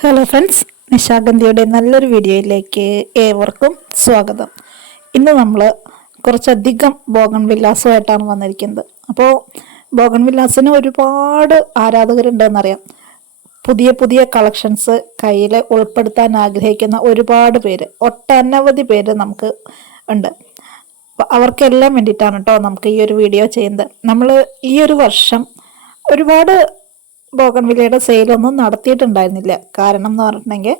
Hello friends നിശാഗന്ധിയുടെ നല്ലൊരു വീഡിയോയിലേക്ക് ഏവർക്കും സ്വാഗതം. ഇന്ന് നമ്മൾ കുറച്ചധികം ബോഗൺ വില്ലാസമായിട്ടാണ് വന്നിരിക്കുന്നത്. അപ്പോൾ ബോഗൺ വില്ലാസിന് ഒരുപാട് ആരാധകരുണ്ടെന്നറിയാം. പുതിയ പുതിയ കളക്ഷൻസ് കയ്യിൽ ഉൾപ്പെടുത്താൻ ആഗ്രഹിക്കുന്ന ഒരുപാട് പേര് ഒട്ടനവധി പേര് നമുക്ക് ഉണ്ട്. അവർക്കെല്ലാം വേണ്ടിയിട്ടാണ് കേട്ടോ നമുക്ക് ഈ ഒരു വീഡിയോ ചെയ്യുന്നത്. നമ്മൾ ഈ ഒരു വർഷം ഒരുപാട് ബോഗൺവില്ലയുടെ സെയിലൊന്നും നടത്തിയിട്ടുണ്ടായിരുന്നില്ല. കാരണം എന്ന് പറഞ്ഞിട്ടുണ്ടെങ്കിൽ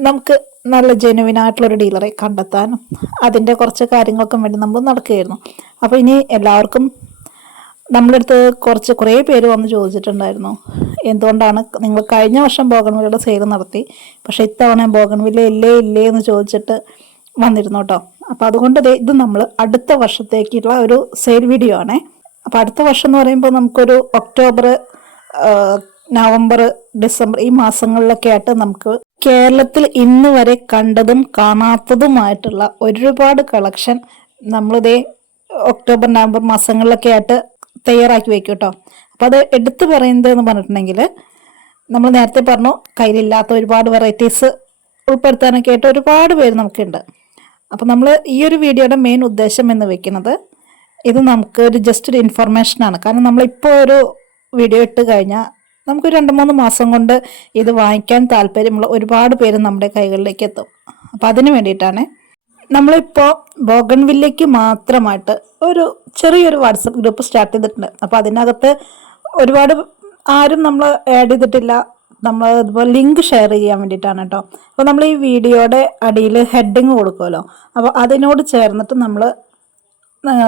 നമുക്ക് നല്ല ജെനുവിൻ ആയിട്ടുള്ളൊരു ഡീലറെ കണ്ടെത്താനും അതിന്റെ കുറച്ച് കാര്യങ്ങൾക്കും വേണ്ടി നമ്മൾ നടക്കുകയായിരുന്നു. അപ്പോൾ ഇനി എല്ലാവർക്കും നമ്മുടെ അടുത്ത് കുറച്ച് കുറേ പേര് വന്ന് ചോദിച്ചിട്ടുണ്ടായിരുന്നു. എന്തുകൊണ്ടാണ് നിങ്ങൾ കഴിഞ്ഞ വർഷം ബോഗൺവില്ലയുടെ സെയിൽ നടത്തി പക്ഷേ ഇത്തവണ ബോഗൺവില്ല ഇല്ലേ ഇല്ലേ എന്ന് ചോദിച്ചിട്ട് വന്നിരുന്നു കേട്ടോ. അപ്പോൾ അതുകൊണ്ട് ഇത് നമ്മൾ അടുത്ത വർഷത്തേക്കുള്ള ഒരു സെയിൽ വീഡിയോ ആണേ. അപ്പോൾ അടുത്ത വർഷം എന്ന് പറയുമ്പോൾ നമുക്കൊരു ഒക്ടോബർ നവംബർ ഡിസംബർ ഈ മാസങ്ങളിലൊക്കെ ആയിട്ട് നമുക്ക് കേരളത്തിൽ ഇന്ന് വരെ കണ്ടതും കാണാത്തതുമായിട്ടുള്ള ഒരുപാട് കളക്ഷൻ നമ്മളിതേ ഒക്ടോബർ നവംബർ മാസങ്ങളിലൊക്കെ ആയിട്ട് തയ്യാറാക്കി വെക്കും കേട്ടോ അപ്പോൾ അത് എടുത്തു പറയുന്നത് എന്ന് പറഞ്ഞിട്ടുണ്ടെങ്കിൽ നമ്മൾ നേരത്തെ പറഞ്ഞു കയ്യിലില്ലാത്ത ഒരുപാട് വെറൈറ്റീസ് ഉൾപ്പെടുത്താനൊക്കെ ആയിട്ട് ഒരുപാട് പേര് നമുക്കുണ്ട്. അപ്പോൾ നമ്മൾ ഈ ഒരു വീഡിയോയുടെ മെയിൻ ഉദ്ദേശം എന്ന് വെക്കുന്നത് ഇത് നമുക്ക് ഒരു ജസ്റ്റ് ഒരു ഇൻഫർമേഷനാണ് കാരണം നമ്മളിപ്പോൾ ഒരു വീഡിയോ ഇട്ട് കഴിഞ്ഞാൽ നമുക്ക് രണ്ട് മൂന്ന് മാസം കൊണ്ട് ഇത് വാങ്ങിക്കാൻ താല്പര്യമുള്ള ഒരുപാട് പേര് നമ്മുടെ കൈകളിലേക്ക് എത്തും. അപ്പം അതിന് വേണ്ടിയിട്ടാണ് നമ്മളിപ്പോൾ ബോഗൺവില്ലയ്ക്ക് മാത്രമായിട്ട് ഒരു ചെറിയൊരു വാട്സപ്പ് ഗ്രൂപ്പ് സ്റ്റാർട്ട് ചെയ്തിട്ടുണ്ട്. അപ്പോൾ അതിനകത്ത് ഒരുപാട് ആരും നമ്മൾ ആഡ് ചെയ്തിട്ടില്ല. നമ്മൾ ഇതുപോലെ ലിങ്ക് ഷെയർ ചെയ്യാൻ വേണ്ടിയിട്ടാണ് കേട്ടോ. അപ്പോൾ നമ്മൾ ഈ വീഡിയോയുടെ അടിയിൽ ഹെഡിങ് കൊടുക്കുമല്ലോ അപ്പോൾ അതിനോട് ചേർന്നിട്ട് നമ്മൾ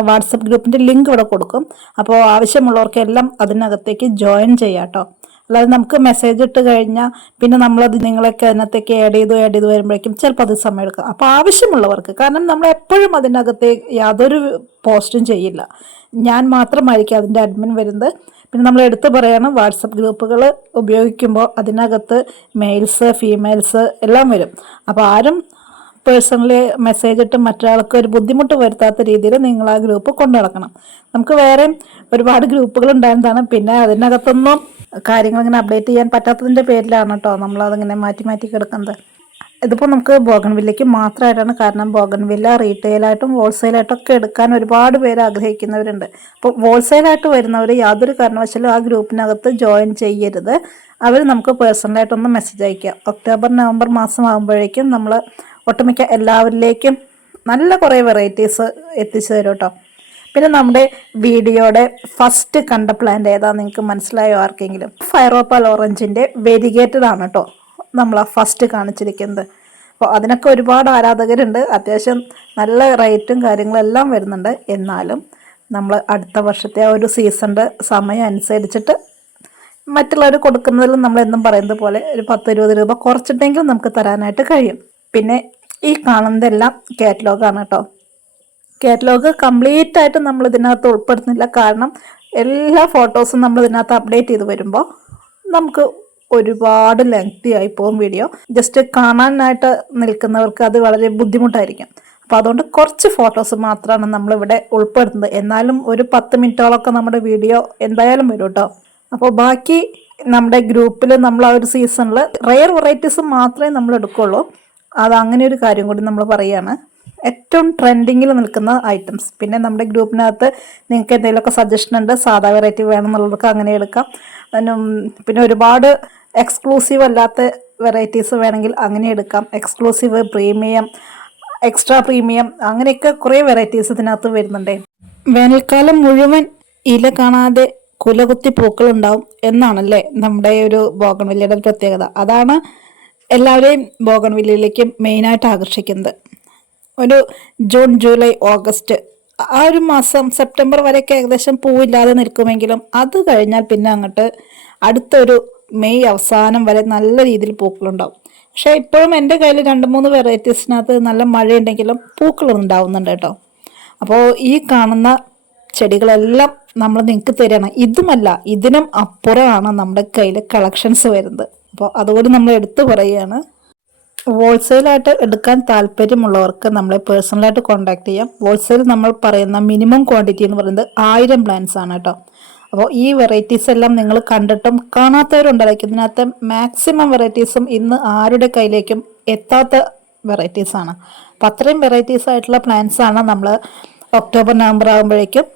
വാട്സപ്പ് ഗ്രൂപ്പിന്റെ ലിങ്ക് ഇവിടെ കൊടുക്കും. അപ്പോൾ ആവശ്യമുള്ളവർക്കെല്ലാം അതിനകത്തേക്ക് ജോയിൻ ചെയ്യാം അല്ലാതെ നമുക്ക് മെസ്സേജ് ഇട്ട് കഴിഞ്ഞാൽ പിന്നെ നമ്മളത് നിങ്ങളൊക്കെ അതിനകത്തേക്ക് ആഡ് ചെയ്തു ആഡ് ചെയ്ത് വരുമ്പോഴേക്കും ചിലപ്പോൾ അത് സമയം എടുക്കും. അപ്പോൾ ആവശ്യമുള്ളവർക്ക് കാരണം നമ്മൾ എപ്പോഴും അതിനകത്ത് യാതൊരു പോസ്റ്റും ചെയ്യില്ല. ഞാൻ മാത്രമായിരിക്കും അതിന്റെ അഡ്മിൻ വരുന്നത്. പിന്നെ നമ്മൾ എടുത്തു പറയാണ് വാട്സപ്പ് ഗ്രൂപ്പുകൾ ഉപയോഗിക്കുമ്പോൾ അതിനകത്ത് മെയിൽസ് ഫീമെയിൽസ് എല്ലാം വരും. അപ്പോൾ ആരും പേഴ്സണലി മെസ്സേജ് ഇട്ട് മറ്റൊരാൾക്ക് ഒരു ബുദ്ധിമുട്ട് വരുത്താത്ത രീതിയിൽ നിങ്ങൾ ആ ഗ്രൂപ്പ് കൊണ്ടു നടക്കണം. നമുക്ക് വേറെ ഒരുപാട് ഗ്രൂപ്പുകൾ ഉണ്ടായിരുന്നതാണ്. പിന്നെ അതിനകത്തൊന്നും കാര്യങ്ങൾ ഇങ്ങനെ അപ്ഡേറ്റ് ചെയ്യാൻ പറ്റാത്തതിന്റെ പേരിലാണ് കേട്ടോ നമ്മളതിങ്ങനെ മാറ്റി മാറ്റി കിടക്കുന്നത്. ഇതിപ്പോൾ നമുക്ക് ബോഗൺവില്ലയ്ക്ക് മാത്രമായിട്ടാണ് കാരണം ബോഗൺവില്ല റീറ്റെയിലായിട്ടും ഹോൾസെയിലായിട്ടും ഒക്കെ എടുക്കാൻ ഒരുപാട് പേര് ആഗ്രഹിക്കുന്നവരുണ്ട്. അപ്പോൾ ഹോൾസെയിലായിട്ട് വരുന്നവർ യാതൊരു കാരണവശാലും ആ ഗ്രൂപ്പിനകത്ത് ജോയിൻ ചെയ്യരുത്. അവർ നമുക്ക് പേഴ്സണലായിട്ടൊന്ന് മെസ്സേജ് അയക്കുക ഒക്ടോബർ നവംബർ മാസം ആകുമ്പോഴേക്കും നമ്മൾ ഒട്ടുമിക്ക എല്ലാവരിലേക്കും നല്ല കുറേ വെറൈറ്റീസ് എത്തിച്ചു തരും കേട്ടോ. പിന്നെ നമ്മുടെ വീഡിയോയുടെ ഫസ്റ്റ് കണ്ട പ്ലാന്റ് ഏതാണെന്ന് നിങ്ങൾക്ക് മനസ്സിലായോ ആർക്കെങ്കിലും? ഫയറോപ്പാൽ ഓറഞ്ചിന്റെ വെരിഗേറ്റഡ് ആണ് കേട്ടോ നമ്മൾ ആ ഫസ്റ്റ് കാണിച്ചിരിക്കുന്നത്. അപ്പോൾ അതിനൊക്കെ ഒരുപാട് ആരാധകരുണ്ട്. അത്യാവശ്യം നല്ല റേറ്റും കാര്യങ്ങളെല്ലാം വരുന്നുണ്ട്. എന്നാലും നമ്മൾ അടുത്ത വർഷത്തെ ആ ഒരു സീസണിന്റെ സമയം അനുസരിച്ചിട്ട് മറ്റുള്ളവർ കൊടുക്കുന്നതിലും നമ്മൾ എന്നും പറയുന്നത് പോലെ ഒരു പത്ത് ഇരുപത് രൂപ കുറച്ചിട്ടെങ്കിലും നമുക്ക് തരാനായിട്ട് കഴിയും. പിന്നെ ഈ കാണുന്നതെല്ലാം കാറ്റലോഗാണ് കേട്ടോ കാറ്റലോഗ് കംപ്ലീറ്റ് ആയിട്ട് നമ്മൾ ഇതിനകത്ത് ഉൾപ്പെടുത്തുന്നില്ല കാരണം എല്ലാ ഫോട്ടോസും നമ്മൾ ഇതിനകത്ത് അപ്ഡേറ്റ് ചെയ്ത് വരുമ്പോൾ നമുക്ക് ഒരുപാട് ലെങ്തി ആയി പോകും വീഡിയോ ജസ്റ്റ് കാണാനായിട്ട് നിൽക്കുന്നവർക്ക് അത് വളരെ ബുദ്ധിമുട്ടായിരിക്കും. അപ്പോൾ അതുകൊണ്ട് കുറച്ച് ഫോട്ടോസ് മാത്രമാണ് നമ്മളിവിടെ ഉൾപ്പെടുത്തുന്നത് എന്നാലും ഒരു പത്ത് മിനിറ്റോളൊക്കെ നമ്മുടെ വീഡിയോ എന്തായാലും വരും കേട്ടോ അപ്പോൾ ബാക്കി നമ്മുടെ ഗ്രൂപ്പിൽ നമ്മൾ ആ ഒരു സീസണിൽ റെയർ വെറൈറ്റീസ് മാത്രമേ നമ്മൾ എടുക്കുള്ളൂ. അത് അങ്ങനെ ഒരു കാര്യം കൂടി നമ്മൾ പറയുകയാണ് ഏറ്റവും ട്രെൻഡിങ്ങിൽ നിൽക്കുന്ന ഐറ്റംസ്. പിന്നെ നമ്മുടെ ഗ്രൂപ്പിനകത്ത് നിങ്ങൾക്ക് എന്തെങ്കിലുമൊക്കെ സജഷൻ ഉണ്ട് സാധാ വെറൈറ്റി വേണമെന്നുള്ളവർക്ക് അങ്ങനെ എടുക്കാം. പിന്നെ ഒരുപാട് എക്സ്ക്ലൂസീവ് അല്ലാത്ത വെറൈറ്റീസ് വേണമെങ്കിൽ അങ്ങനെ എടുക്കാം. എക്സ്ക്ലൂസീവ് പ്രീമിയം എക്സ്ട്രാ പ്രീമിയം അങ്ങനെയൊക്കെ കുറേ വെറൈറ്റീസ് ഇതിനകത്ത് വരുന്നുണ്ട്. വേനൽക്കാലം മുഴുവൻ ഇല കാണാതെ കുലകുത്തി പൂക്കൾ ഉണ്ടാവും എന്നാണല്ലേ നമ്മുടെ ഒരു ബോഗൺവില്ലയുടെ പ്രത്യേകത. അതാണ് എല്ലാവരെയും ബോഗൺവില്ലയിലേക്ക് മെയിനായിട്ട് ആകർഷിക്കുന്നത്. ഒരു ജൂൺ ജൂലൈ ഓഗസ്റ്റ് ആ ഒരു മാസം സെപ്റ്റംബർ വരെയൊക്കെ ഏകദേശം പൂവില്ലാതെ നിൽക്കുമെങ്കിലും അത് കഴിഞ്ഞാൽ പിന്നെ അങ്ങോട്ട് അടുത്തൊരു മെയ് അവസാനം വരെ നല്ല രീതിയിൽ പൂക്കളുണ്ടാവും. പക്ഷേ ഇപ്പോഴും എന്റെ കയ്യിൽ രണ്ട് മൂന്ന് വെറൈറ്റീസിനകത്ത് നല്ല മഴയുണ്ടെങ്കിലും പൂക്കളുണ്ടാവുന്നുണ്ട് കേട്ടോ. അപ്പോൾ ഈ കാണുന്ന ചെടികളെല്ലാം നമ്മൾ നിങ്ങൾക്ക് തരണം. ഇതുമല്ല ഇതിനും അപ്പുറമാണ് നമ്മുടെ കയ്യിൽ കളക്ഷൻസ് വരുന്നത്. അപ്പോൾ അതുകൊണ്ട് നമ്മൾ എടുത്തു പറയുകയാണ്. ഹോൾസെയിലായിട്ട് എടുക്കാൻ താല്പര്യമുള്ളവർക്ക് നമ്മളെ പേഴ്സണലായിട്ട് കോൺടാക്ട് ചെയ്യാം. ഹോൾസെയിൽ നമ്മൾ പറയുന്ന മിനിമം ക്വാണ്ടിറ്റി എന്ന് പറയുന്നത് ആയിരം പ്ലാന്റ്സ് ആണ് കേട്ടോ. അപ്പോൾ ഈ വെറൈറ്റീസ് എല്ലാം നിങ്ങൾ കണ്ടിട്ടും കാണാത്തവരുണ്ടായിരിക്കും ഇതിനകത്ത് മാക്സിമം വെറൈറ്റീസും ഇന്ന് ആരുടെ കയ്യിലേക്കും എത്താത്ത വെറൈറ്റീസ് ആണ്. അപ്പം അത്രയും വെറൈറ്റീസ് ആയിട്ടുള്ള പ്ലാന്റ്സ് ആണ് നമ്മൾ ഒക്ടോബർ നവംബർ ആകുമ്പോഴേക്കും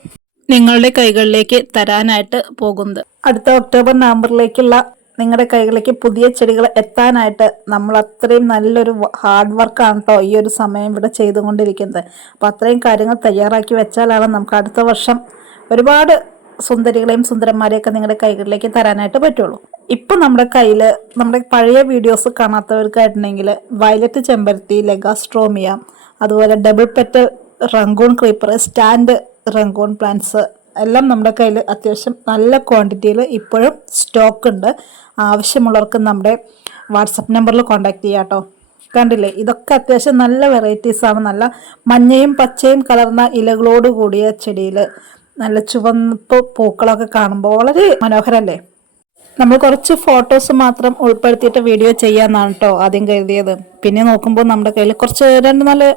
നിങ്ങളുടെ കൈകളിലേക്ക് തരാനായിട്ട് പോകുന്നത്. അടുത്ത ഒക്ടോബർ നവംബറിലേക്കുള്ള നിങ്ങളുടെ കൈകളിലേക്ക് പുതിയ ചെടികൾ എത്താനായിട്ട് നമ്മൾ അത്രയും നല്ലൊരു ഹാർഡ് വർക്കാണ് കേട്ടോ ഈ ഒരു സമയം ഇവിടെ ചെയ്തുകൊണ്ടിരിക്കുന്നത്. അപ്പോൾ അത്രയും കാര്യങ്ങൾ തയ്യാറാക്കി വെച്ചാലാണ് നമുക്ക് അടുത്ത വർഷം ഒരുപാട് സുന്ദരികളെയും സുന്ദരന്മാരെയൊക്കെ നിങ്ങളുടെ കൈകളിലേക്ക് തരാനായിട്ട് പറ്റുള്ളൂ. ഇപ്പം നമ്മുടെ കയ്യിൽ നമ്മുടെ പഴയ വീഡിയോസ് കാണാത്തവർക്കായിട്ടുണ്ടെങ്കിൽ വയലറ്റ് ചെമ്പരത്തി ലെഗാസ്ട്രോമിയ അതുപോലെ double petal Rangoon creeper stand Rangoon plants എല്ലാം നമ്മുടെ കയ്യിൽ അത്യാവശ്യം നല്ല ക്വാണ്ടിറ്റിയിൽ ഇപ്പോഴും സ്റ്റോക്ക് ഉണ്ട്. ആവശ്യമുള്ളവർക്ക് നമ്മുടെ വാട്സപ്പ് നമ്പറിൽ കോൺടാക്ട് ചെയ്യാം കേട്ടോ. കണ്ടില്ലേ? ഇതൊക്കെ അത്യാവശ്യം നല്ല വെറൈറ്റീസാണ് നല്ല മഞ്ഞയും പച്ചയും കലർന്ന ഇലകളോട് കൂടിയ ചെടിയിൽ നല്ല ചുവപ്പ് പൂക്കളൊക്കെ കാണുമ്പോൾ വളരെ മനോഹരല്ലേ നമ്മൾ കുറച്ച് ഫോട്ടോസ് മാത്രം ഉൾപ്പെടുത്തിയിട്ട് വീഡിയോ ചെയ്യാന്നാണ് കേട്ടോ ആദ്യം കരുതിയത്. പിന്നെ നോക്കുമ്പോൾ നമ്മുടെ കയ്യിൽ കുറച്ച് രണ്ട് നാല്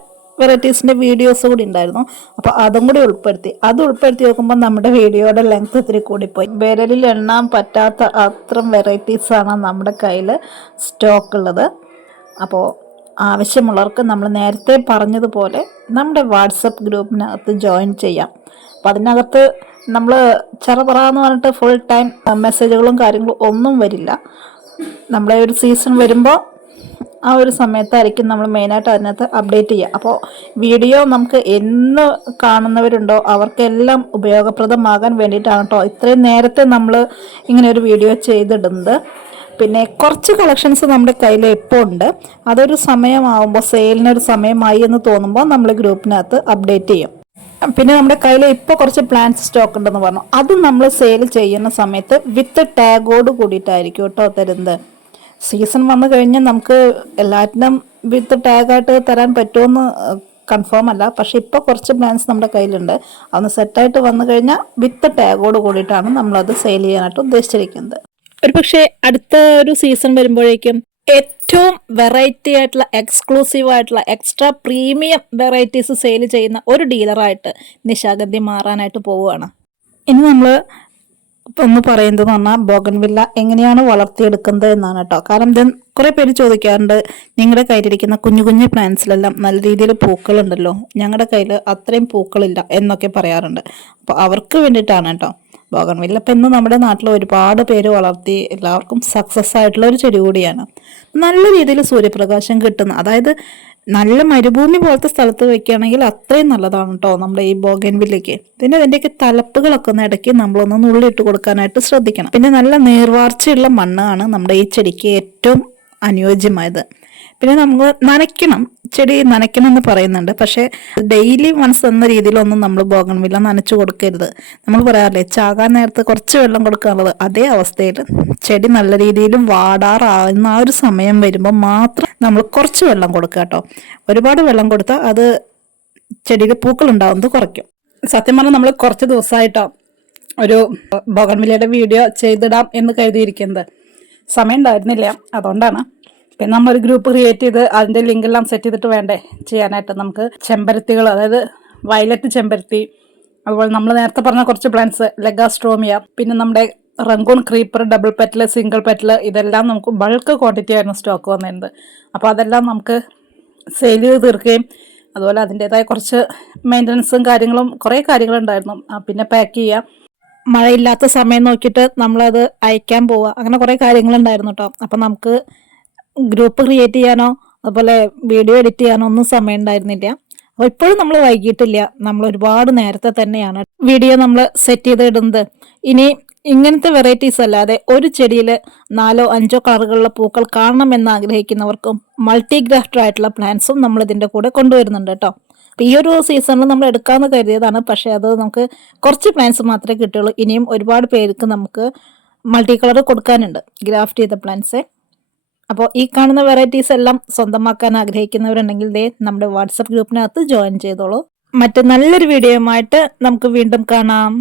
വെറൈറ്റീസിന്റെ വീഡിയോസ് കൂടി ഉണ്ടായിരുന്നു. അപ്പോൾ അതും കൂടി ഉൾപ്പെടുത്തി. അത് ഉൾപ്പെടുത്തി നോക്കുമ്പോൾ നമ്മുടെ വീഡിയോയുടെ ലെങ്ത് ഇത്തിരി കൂടിപ്പോയി. വിരലിൽ എണ്ണാൻ പറ്റാത്ത അത്ര വെറൈറ്റീസാണ് നമ്മുടെ കയ്യിൽ സ്റ്റോക്ക് ഉള്ളത്. അപ്പോൾ ആവശ്യമുള്ളവർക്ക് നമ്മൾ നേരത്തെ പറഞ്ഞതുപോലെ നമ്മുടെ വാട്സപ്പ് ഗ്രൂപ്പിനകത്ത് ജോയിൻ ചെയ്യാം. അപ്പം അതിനകത്ത് നമ്മൾ ചെറുപറ എന്ന് പറഞ്ഞിട്ട് ഫുൾ ടൈം മെസ്സേജുകളും കാര്യങ്ങളും ഒന്നും വരില്ല. നമ്മളെ ഒരു സീസൺ വരുമ്പോൾ ആ ഒരു സമയത്തായിരിക്കും നമ്മൾ മെയിനായിട്ട് അതിനകത്ത് അപ്ഡേറ്റ് ചെയ്യുക. അപ്പോൾ വീഡിയോ നമുക്ക് എന്ന് കാണുന്നവരുണ്ടോ അവർക്കെല്ലാം ഉപയോഗപ്രദമാകാൻ വേണ്ടിയിട്ടാണ് കേട്ടോ ഇത്രയും നേരത്തെ നമ്മൾ ഇങ്ങനെ ഒരു വീഡിയോ ചെയ്തിടുന്നത്. പിന്നെ കുറച്ച് കളക്ഷൻസ് നമ്മുടെ കയ്യിൽ ഇപ്പോൾ ഉണ്ട്. അതൊരു സമയമാവുമ്പോൾ സെയിലിനൊരു സമയമായി എന്ന് തോന്നുമ്പോൾ നമ്മൾ ഗ്രൂപ്പിനകത്ത് അപ്ഡേറ്റ് ചെയ്യും. പിന്നെ നമ്മുടെ കയ്യിൽ ഇപ്പോൾ കുറച്ച് പ്ലാൻസ് സ്റ്റോക്ക് ഉണ്ടെന്ന് പറഞ്ഞു. അത് നമ്മൾ സെയിൽ ചെയ്യുന്ന സമയത്ത് വിത്ത് ടാഗോട് കൂടിയിട്ടായിരിക്കും കേട്ടോ തരുന്നത്. സീസൺ വന്നു കഴിഞ്ഞാൽ നമുക്ക് എല്ലാറ്റിനും വിത്ത് ടാഗായിട്ട് തരാൻ പറ്റുമെന്ന് കൺഫേം അല്ല. പക്ഷെ ഇപ്പോൾ കുറച്ച് പ്ലാൻസ് നമ്മുടെ കയ്യിലുണ്ട്. അതൊന്ന് സെറ്റായിട്ട് വന്നു കഴിഞ്ഞാൽ വിത്ത് ടാഗോട് കൂടിയിട്ടാണ് നമ്മളത് സെയിൽ ചെയ്യാനായിട്ട് ഉദ്ദേശിച്ചിരിക്കുന്നത്. ഒരു പക്ഷേ അടുത്ത ഒരു സീസൺ വരുമ്പോഴേക്കും ഏറ്റവും വെറൈറ്റി ആയിട്ടുള്ള എക്സ്ക്ലൂസീവ് ആയിട്ടുള്ള എക്സ്ട്രാ പ്രീമിയം വെറൈറ്റീസ് സെയിൽ ചെയ്യുന്ന ഒരു ഡീലറായിട്ട് നിശാഗന്ധി മാറാനായിട്ട് പോവുകയാണ്. ഇനി നമ്മൾ ഒന്ന് പറയുന്നത് പറഞ്ഞാൽ ബോഗൻവില്ല എങ്ങനെയാണ് വളർത്തിയെടുക്കുന്നത് എന്നാണ് കേട്ടോ. കാരണം ഇത് കുറെ പേര് ചോദിക്കാറുണ്ട് നിങ്ങളുടെ കയ്യിലിരിക്കുന്ന കുഞ്ഞു കുഞ്ഞു പ്ലാന്റ്സിലെല്ലാം നല്ല രീതിയിൽ പൂക്കളുണ്ടല്ലോ ഞങ്ങളുടെ കയ്യിൽ അത്രയും പൂക്കളില്ല എന്നൊക്കെ പറയാറുണ്ട്. അപ്പോൾ അവർക്ക് വേണ്ടിയിട്ടാണ് കേട്ടോ. ബോഗൻവില്ല ഇപ്പം ഇന്ന് നമ്മുടെ നാട്ടിൽ ഒരുപാട് പേര് വളർത്തി എല്ലാവർക്കും സക്സസ് ആയിട്ടുള്ള ഒരു ചെടി കൂടിയാണ്. നല്ല രീതിയിൽ സൂര്യപ്രകാശം കിട്ടുന്ന അതായത് നല്ല മരുഭൂമി പോലത്തെ സ്ഥലത്ത് വെക്കുകയാണെങ്കിൽ അത്രയും നല്ലതാണ് കേട്ടോ നമ്മുടെ ഈ ബോഗൻവില്ലയ്ക്ക്. പിന്നെ അതിന്റെയൊക്കെ തലപ്പുകളൊക്കെ ഒന്ന് ഇടയ്ക്ക് നമ്മളൊന്ന് നുള്ളിയിട്ട് കൊടുക്കാനായിട്ട് ശ്രദ്ധിക്കണം. പിന്നെ നല്ല നീർവാർച്ചയുള്ള മണ്ണാണ് നമ്മുടെ ഈ ചെടിക്ക് ഏറ്റവും അനുയോജ്യമായത്. പിന്നെ നമ്മൾ നനയ്ക്കണം. ചെടി നനയ്ക്കണം എന്ന് പറയുന്നുണ്ട്. പക്ഷേ ഡെയിലി വൺസ് എന്ന രീതിയിലൊന്നും നമ്മൾ ബോഗൺവില്ല നനച്ചു കൊടുക്കരുത്. നമ്മൾ പറയാറില്ലേ ചാകാൻ നേരത്ത് കുറച്ച് വെള്ളം കൊടുക്കാറുള്ളത് അതേ അവസ്ഥയിൽ ചെടി നല്ല രീതിയിൽ വാടാറാകുന്ന ആ ഒരു സമയം വരുമ്പോൾ മാത്രം നമ്മൾ കുറച്ച് വെള്ളം കൊടുക്കുക കേട്ടോ. ഒരുപാട് വെള്ളം കൊടുത്താൽ അത് ചെടിയിൽ പൂക്കൾ ഉണ്ടാവുന്നത് കുറയ്ക്കും. സത്യം പറഞ്ഞാൽ നമ്മൾ കുറച്ച് ദിവസമായിട്ടോ ഒരു ബോഗൺവില്ലയുടെ വീഡിയോ ചെയ്തിടാം എന്ന് കരുതിയിരിക്കുന്നത്. സമയം ഉണ്ടായിരുന്നില്ല. അതുകൊണ്ടാണ് പിന്നെ നമ്മൾ ഒരു ഗ്രൂപ്പ് ക്രിയേറ്റ് ചെയ്ത് അതിന്റെ ലിങ്ക് എല്ലാം സെറ്റ് ചെയ്തിട്ട് വേണ്ടേ? ചെയ്യാനായിട്ട് നമുക്ക് ചെമ്പരത്തികൾ അതായത് വയലറ്റ് ചെമ്പരത്തി അതുപോലെ നമ്മൾ നേരത്തെ പറഞ്ഞ കുറച്ച് പ്ലാന്റ്സ് ലെഗാസ്ട്രോമിയ പിന്നെ നമ്മുടെ Rangoon creeper double petal single petal ഇതെല്ലാം നമുക്ക് ബൾക്ക് ക്വാണ്ടിറ്റി ആയിരുന്നു സ്റ്റോക്ക് വന്നിരുന്നത്. അപ്പോൾ അതെല്ലാം നമുക്ക് സെയിൽ ചെയ്ത് തീർക്കുകയും അതുപോലെ അതിന്റെതായ കുറച്ച് മെയിന്റനൻസും കാര്യങ്ങളും കുറേ കാര്യങ്ങളുണ്ടായിരുന്നു. പിന്നെ പാക്ക് ചെയ്യുക. മഴയില്ലാത്ത സമയം നോക്കിയിട്ട് നമ്മളത് അയക്കാൻ പോവുക. അങ്ങനെ കുറേ കാര്യങ്ങളുണ്ടായിരുന്നു കേട്ടോ അപ്പം നമുക്ക് ഗ്രൂപ്പ് ക്രിയേറ്റ് ചെയ്യാനോ അതുപോലെ വീഡിയോ എഡിറ്റ് ചെയ്യാനോ ഒന്നും സമയം ഉണ്ടായിരുന്നില്ല. അപ്പോൾ ഇപ്പോഴും നമ്മൾ വൈകിട്ടില്ല. നമ്മൾ ഒരുപാട് നേരത്തെ തന്നെയാണ് വീഡിയോ നമ്മൾ സെറ്റ് ചെയ്ത് ഇടുന്നത് ഇനി ഇങ്ങനത്തെ വെറൈറ്റീസ് അല്ലാതെ ഒരു ചെടിയിൽ നാലോ അഞ്ചോ കളറുകളുള്ള പൂക്കൾ കാണണമെന്ന് ആഗ്രഹിക്കുന്നവർക്കും മൾട്ടി ഗ്രാഫ്റ്റർ ആയിട്ടുള്ള പ്ലാന്റ്സും നമ്മൾ ഇതിന്റെ കൂടെ കൊണ്ടുവരുന്നുണ്ട് കേട്ടോ. ഈ ഒരു സീസണിൽ നമ്മൾ എടുക്കാമെന്ന് കരുതിയതാണ്. പക്ഷേ അത് നമുക്ക് കുറച്ച് പ്ലാന്റ്സ് മാത്രമേ കിട്ടുള്ളൂ. ഇനിയും ഒരുപാട് പേർക്ക് നമുക്ക് മൾട്ടി കളർ കൊടുക്കാനുണ്ട്. ഗ്രാഫ്റ്റ് ചെയ്ത പ്ലാന്റ്സേ അപ്പോൾ ഈ കാണുന്ന വെറൈറ്റീസ് എല്ലാം സ്വന്തമാക്കാൻ ആഗ്രഹിക്കുന്നവരുണ്ടെങ്കിൽ ദേ നമ്മുടെ വാട്സപ്പ് ഗ്രൂപ്പിനകത്ത് ജോയിൻ ചെയ്തോളൂ. മറ്റ് നല്ലൊരു വീഡിയോയുമായിട്ട് നമുക്ക് വീണ്ടും കാണാം.